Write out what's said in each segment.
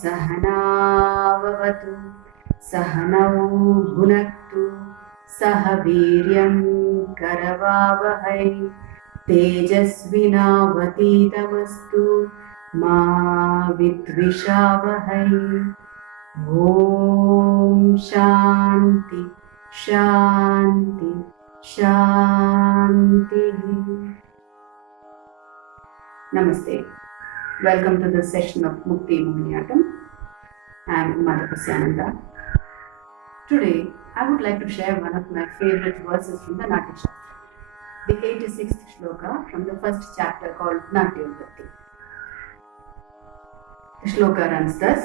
सहनाववतु सहनौ भुनक्तु सह वीर्यं करवावहै तेजस्विनावतीतमस्तु मा विद्विषावहै। ॐ शान्ति शान्ति शान्तिः। Namaste. Welcome to the session of Mukti Mohiniyatam. I am Madhavasyananda. Today, I would like to share one of my favorite verses from the Natya Shastra, the 86th shloka from the first chapter called Natyotpatti. The shloka runs thus: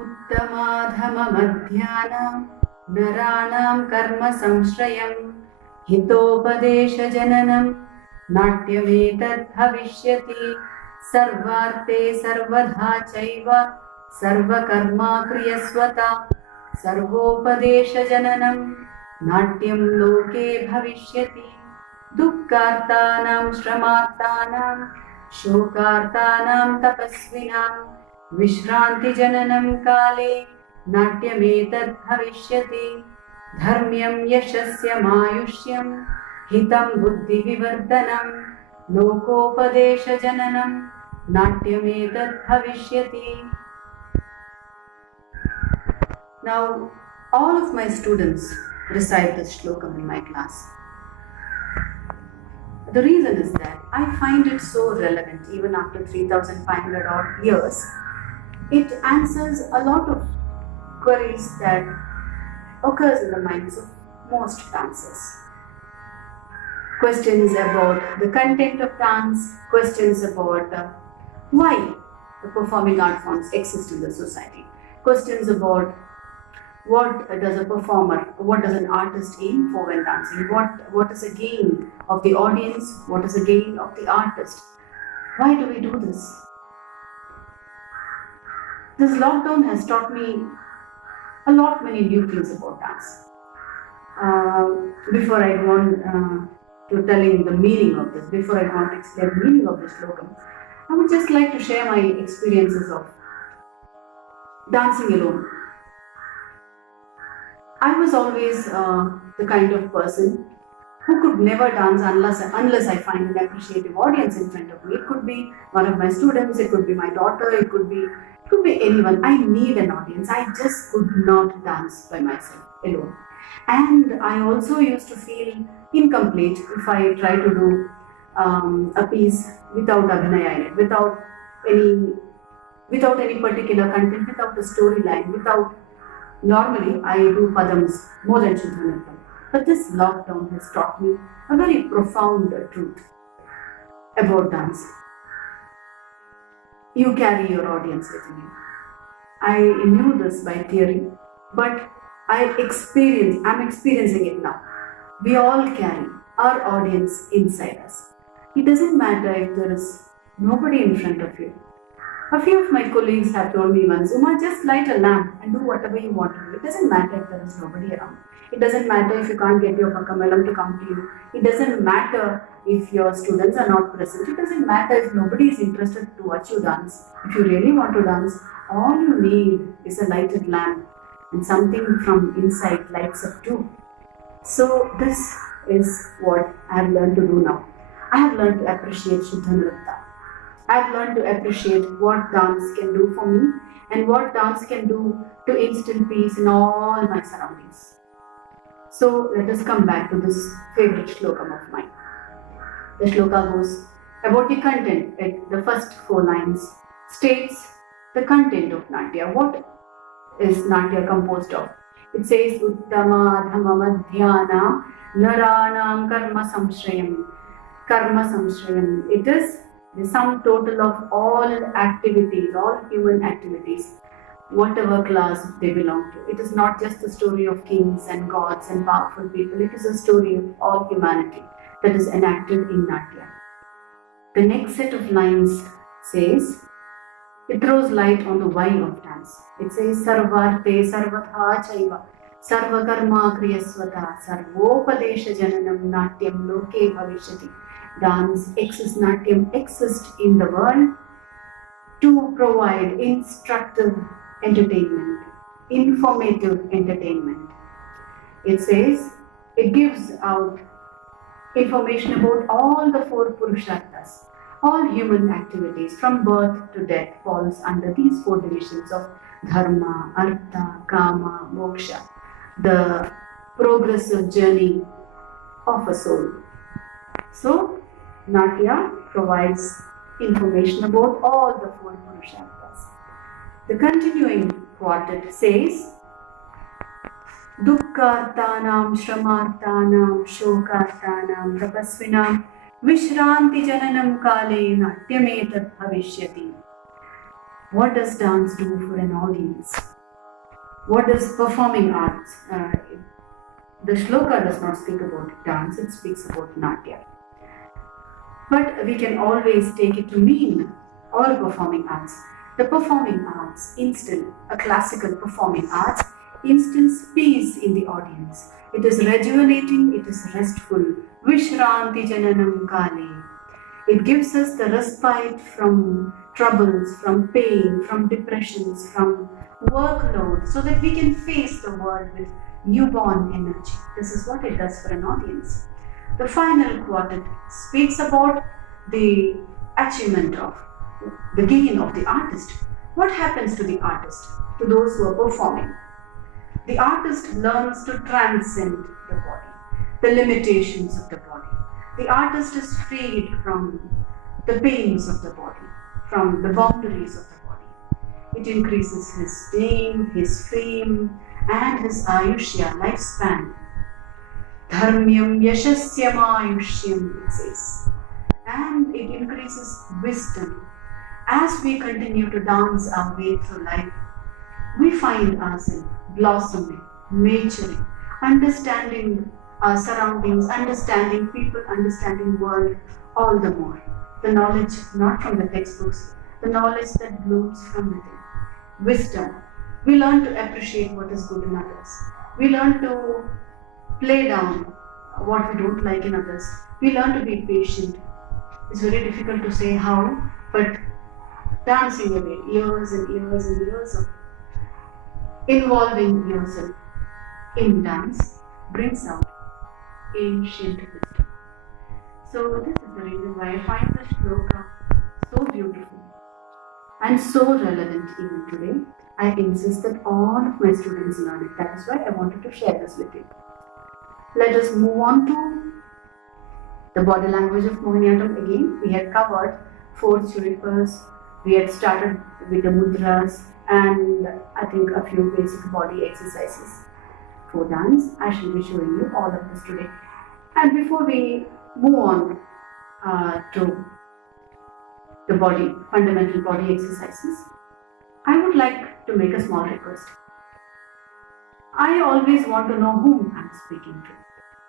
Uttamadhamamadhyanam naranam karma samshrayam hitopadeshajananam नाट्यमेतद् भविष्यति सर्वार्थे सर्वधा चैव सर्वकर्मा क्रियस्वता सर्वोपदेशजननं नाट्यं लोके भविष्यति दुःखार्तानां श्रमार्तानां शोकार्तानां तपस्विनां विश्रान्तिजननं काले नाट्यमेतद् भविष्यति धर्म्यं यशस्य मायुष्यं हितं बुद्धिविवर्धनं लोकोपदेशजननं नाट्यमेतद् भविष्यति. Now, all of my students recite this shloka in my class. The reason is that I find it so relevant even after 3,500 odd years. It answers a lot of queries that occurs in the minds of most dancers. Questions about the content of dance, questions about why the performing art forms exist in the society, questions about what does a performer, what does an artist aim for when dancing, what is the gain of the audience, what is the gain of the artist, why do we do this? This lockdown has taught me many new things about dance. Before I go on to telling the meaning of this, before I want to explain the meaning of this slogan, I would just like to share my experiences of dancing alone. I was always the kind of person who could never dance unless I find an appreciative audience in front of me. It could be one of my students, it could be my daughter, it could be anyone. I need an audience. I just could not dance by myself alone. And I also used to feel incomplete if I try to do a piece without abhinaya in it, without any particular content, without a storyline, normally I do padams more than Shuddha Nrittam. But this lockdown has taught me a very profound truth about dance. You carry your audience within you. I knew this by theory, but I'm experiencing it now. We all carry our audience inside us. It doesn't matter if there is nobody in front of you. A few of my colleagues have told me once, Uma, just light a lamp and do whatever you want to do. It doesn't matter if there is nobody around. It doesn't matter if you can't get your Pakamalam to come to you. It doesn't matter if your students are not present. It doesn't matter if nobody is interested to watch you dance. If you really want to dance, all you need is a lighted lamp and something from inside lights up too. So this is what I have learned to do now. I have learned to appreciate Shuddha Nritta. I have learned to appreciate what dance can do for me and what dance can do to instill peace in all my surroundings. So let us come back to this favorite shlokam of mine. The shloka goes about the content. The first 4 lines states the content of Natya. What is Natya composed of? It says Uttama Dhamma Madhyana Naranam Karma Samshrayam. Karma Samshrayam. It is the sum total of all activities, all human activities, whatever class they belong to. It is not just the story of kings and gods and powerful people, it is a story of all humanity that is enacted in Natya. The next set of lines says, it throws light on the why of dance. It says, Sarvarte Sarvatha Chaiva Sarvakarma Kriyasvata Sarvopadesha Jananam Natyam Loke Bhavishyati. Dance exists, Natyam exists in the world to provide instructive entertainment, informative entertainment. It says, it gives out information about all the four Purusharthas. All human activities from birth to death falls under these four divisions of Dharma, Artha, Kama, Moksha, the progressive journey of a soul. So, Natya provides information about all the four Purusharthas. The continuing quartet says, Dukkhartanam, Shramartanam, Shokartanam, Tapasvinam, Vishranti Jananam Kale Natyametat Bhavishyati. What does dance do for an audience? What does performing arts? The shloka does not speak about dance, it speaks about Natya. But we can always take it to mean all performing arts. The performing arts instill, a classical performing arts, instills peace in the audience. It is rejuvenating, it is restful. Vishranti Jananam Kale. It gives us the respite from troubles, from pain, from depressions, from workload, so that we can face the world with newborn energy. This is what it does for an audience. The final quartet speaks about the achievement of, the gain of the artist. What happens to the artist, to those who are performing? The artist learns to transcend the body, the limitations of the body. The artist is freed from the pains of the body, from the boundaries of the body. It increases his name, his fame, and his ayushya, lifespan. Dharmyam yashasyam ayushyam, it says. And it increases wisdom. As we continue to dance our way through life, we find ourselves blossoming, maturing, understanding our surroundings, understanding people, understanding world all the more. The knowledge not from the textbooks, the knowledge that blooms from within. Wisdom. We learn to appreciate what is good in others. We learn to play down what we don't like in others. We learn to be patient. It's very difficult to say how, but dancing away years and years and years of involving yourself in dance brings out ancient wisdom. So this is the reason why I find the shloka so beautiful and so relevant even today. I insist that all of my students learn it. That is why I wanted to share this with you. Let us move on to the body language of Mohiniyattam again. We had covered 4 churipas. We had started with the mudras and I think a few basic body exercises for dance. I shall be showing you all of this today. And before we move on to the body, fundamental body exercises, I would like to make a small request. I always want to know whom I'm speaking to.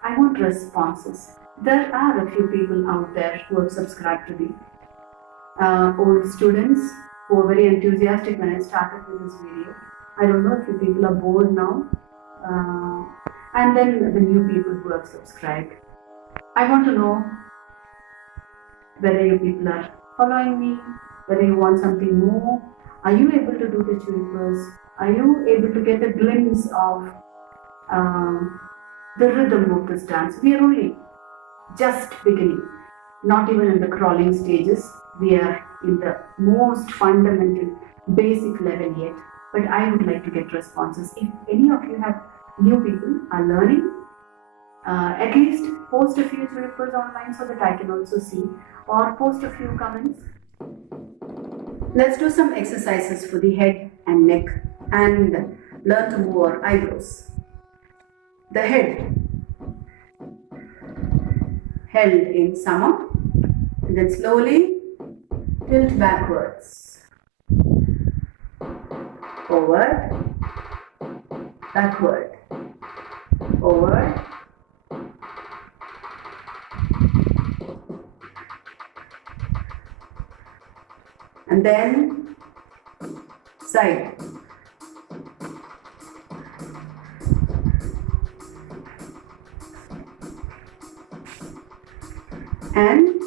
I want responses. There are a few people out there who have subscribed to me. Old students who were very enthusiastic when I started with this video. I don't know if you people are bored now. And then the new people who have subscribed. I want to know whether you people are following me, whether you want something more. Are you able to do the churipas? Are you able to get a glimpse of the rhythm of this dance? We are only just beginning, not even in the crawling stages. We are in the most fundamental, basic level yet. But I would like to get responses. If any of you have new people are learning, at least post a few churipas online so that I can also see, or post a few comments. Let's do some exercises for the head and neck and learn to move our eyebrows. The head held in sama, and then slowly Tilt backwards. Forward. Backward. Forward. And then side. And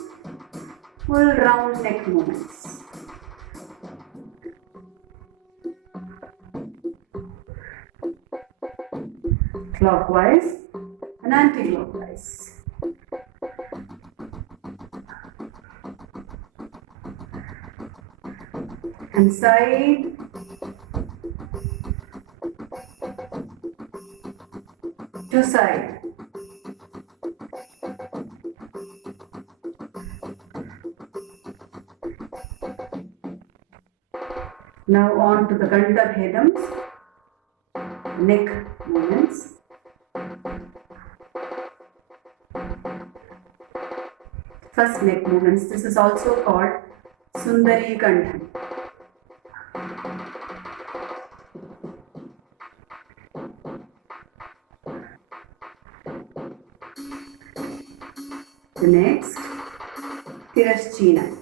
full round neck movements. Clockwise and anti-clockwise. And side to side. Now on to the Kantabhedams, neck movements. First neck movements. This is also called Sundari Kantha. The next, Tirashchina.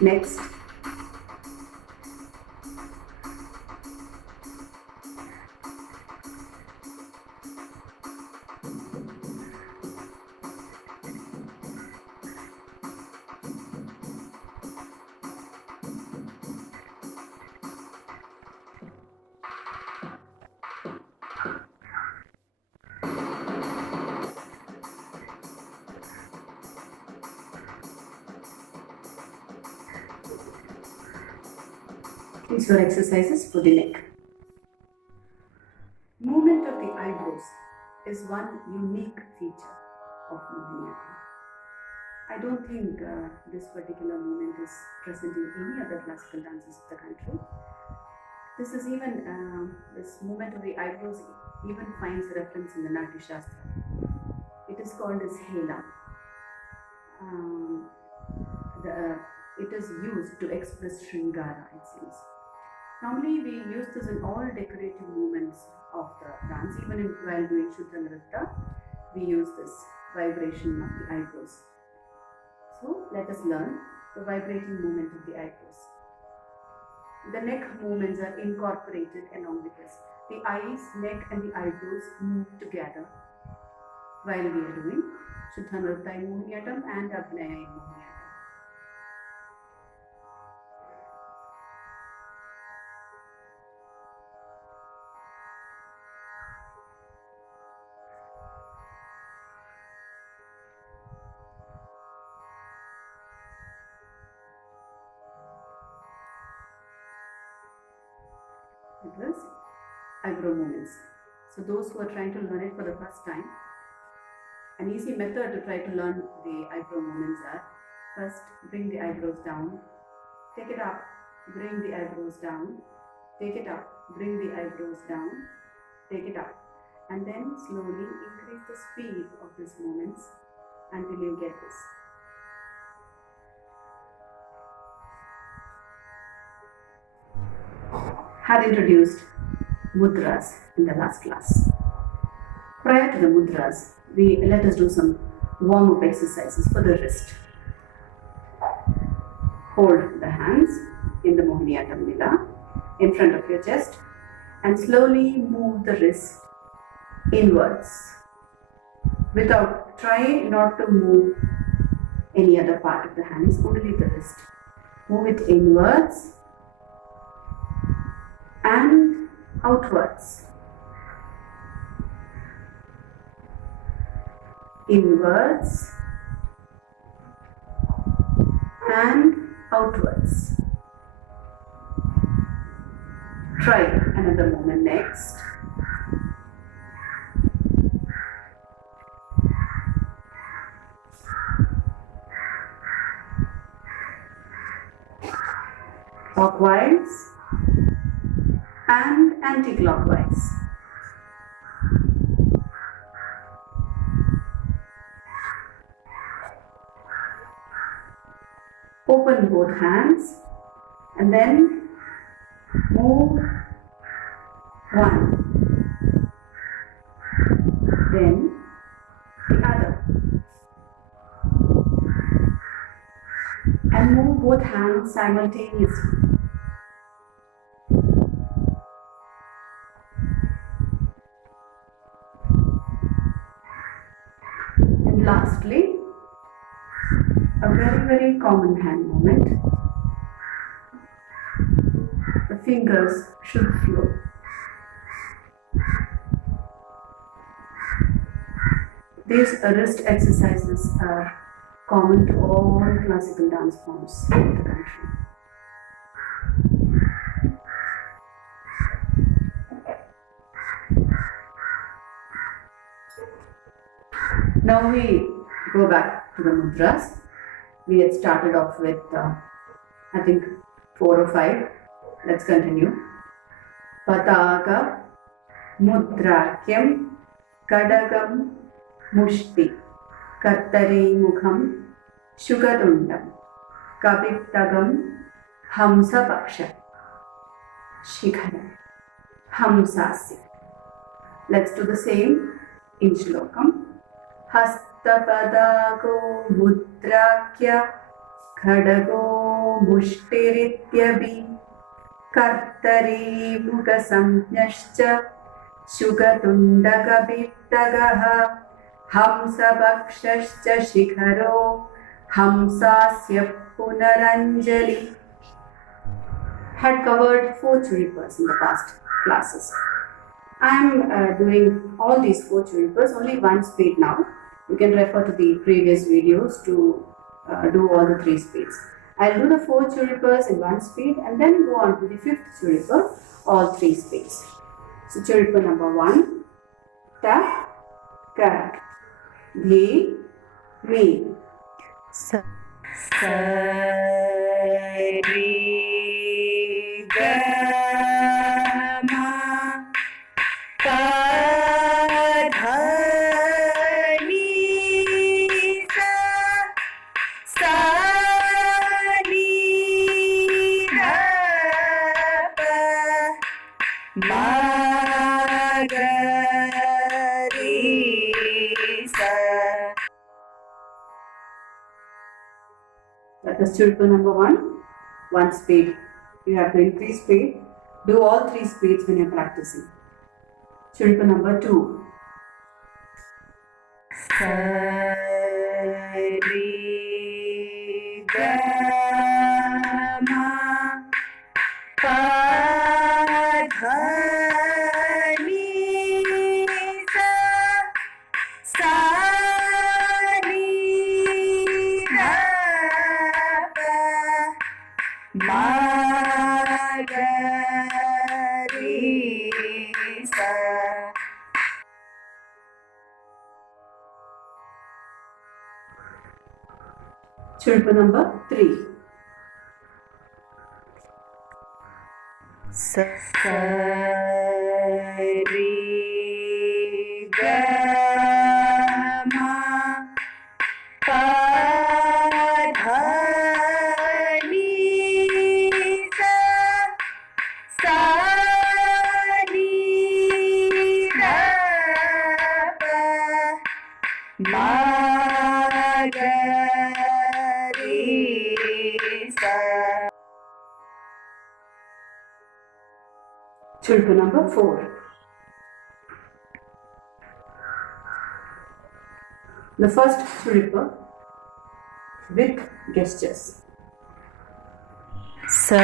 Next, these were exercises for the neck. Movement of the eyebrows is one unique feature of Mohiniyattam. I don't think this particular movement is present in any other classical dances of the country. This is even, this movement of the eyebrows even finds reference in the Natya Shastra. It is called as Hela. It is used to express Shringara, it seems. Normally we use this in all decorative movements of the dance. Even while doing Shuddha Nritta, we use this vibration of the eyebrows. So let us learn the vibrating movement of the eyebrows. The neck movements are incorporated along with this. The eyes, neck and the eyebrows move together while we are doing Shuddha Nritta in Mohiniyattam and Abhinaya in Mohiniyattam. It was eyebrow movements. So those who are trying to learn it for the first time, an easy method to try to learn the eyebrow movements are: first bring the eyebrows down, take it up, bring the eyebrows down, take it up, bring the eyebrows down, take it up, and then slowly increase the speed of these movements until you get this. Had introduced mudras in the last class. Prior to the mudras, let us do some warm-up exercises for the wrist. Hold the hands in the Mohiniyattam Lila in front of your chest and slowly move the wrist inwards. Try not to move any other part of the hands, only the wrist. Move it inwards and outwards. Inwards and outwards. Try another moment next. Clockwise and anti-clockwise. Open both hands and then move one, then the other, and move both hands simultaneously. And lastly, a very common hand movement. The fingers should flow. These wrist exercises are common to all classical dance forms in the country. Now we go back to the mudras. We had started off with, I think, 4 or 5. Let's continue. Pataka, Mudrakyam, Kadagam, Mushti, Kartari Mukham, Shugatundam, Kapitagam, Hamsa Paksha, Shikharam, Hamsasya. Let's do the same in Shlokam. Hastapadago Mudrakya, Khadago Mushtirityabi, Kartari Mukasamnyascha, Shugatundagabittagaha, Hamsabakshascha Shikharo, Hamsasya Punaranjali. Had covered 4 churipas in the past classes. I am doing all these 4 churipas only one speed now. You can refer to the previous videos to do all the 3 speeds. I'll do the 4 churipas in one speed and then go on to the 5th churipa, all 3 speeds. So churipa number 1, ta, ka, dhi, mi. Sa, ri, ga, ma, pa, dha, ni, sa, ni, ra, pa, ma, ga, ri, sa. That was churipa number 1. One speed. You have to increase speed. Do all 3 speeds when you're practicing. Churipa number 2. Sa, ri, ga, ma, pa, dha, ni, sa, ni, ra, pa, ma, ga, ri, sa. Churipa number 3. Sa, ri, ga, ma, pa, dha, ni, sa, ni, ra, pa, ma, ga, ri, sa. Churipa number 4. The first churipa with gestures. Sa,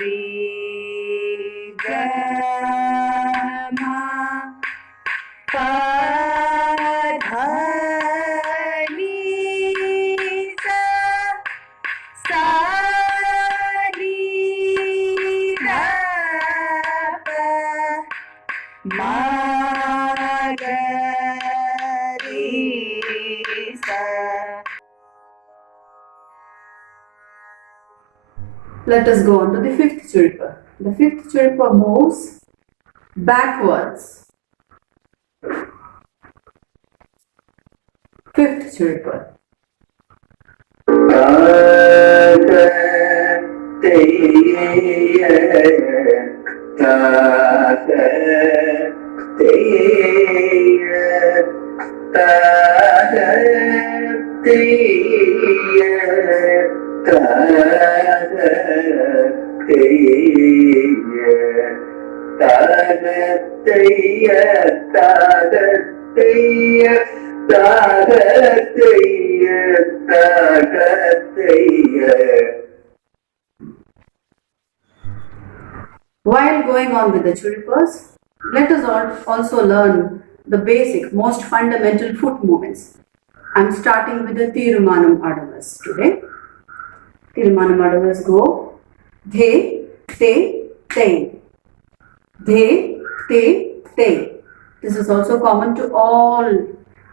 ri, ga, ma, pa, dha, ni, sa, ni, ra, pa, ma, ga, ri, sa. Let us go on to the 5th churipa. The fifth chirper moves backwards. Fifth chirper. While going on with the chirpers, let us also learn the basic, most fundamental foot movements. I am starting with the Tirumanam Adavas today. Tirumanam Adavas go The, Te, Te. The, Te, Te. This is also common to all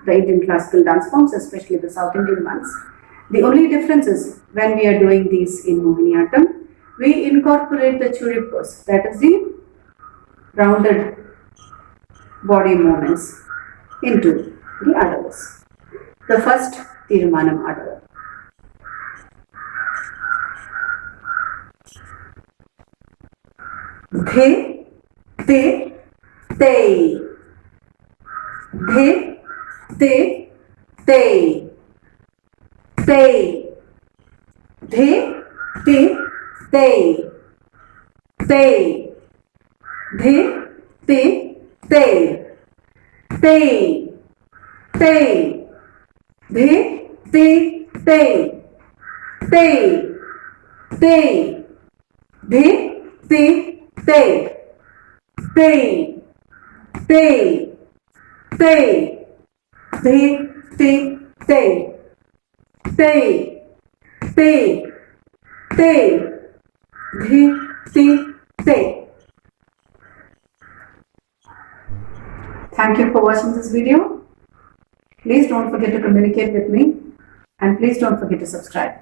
the Indian classical dance forms, especially the South Indian ones. The only difference is when we are doing these in Mohiniyattam, we incorporate the chirpers, that is the rounded body movements, into the adavas. The first Tirumanam Adava. The, Te, Te. The, Te, Te. Te. The, Te, Te. Te. The, Te, Te. Te. Te. The, Te, Te. Te. Te. The, Te, Te. Te. Te. Te. The, Te, Te. Te. Te. Te. The, Te, Te. Thank you for watching this video. Please don't forget to communicate with me and please don't forget to subscribe.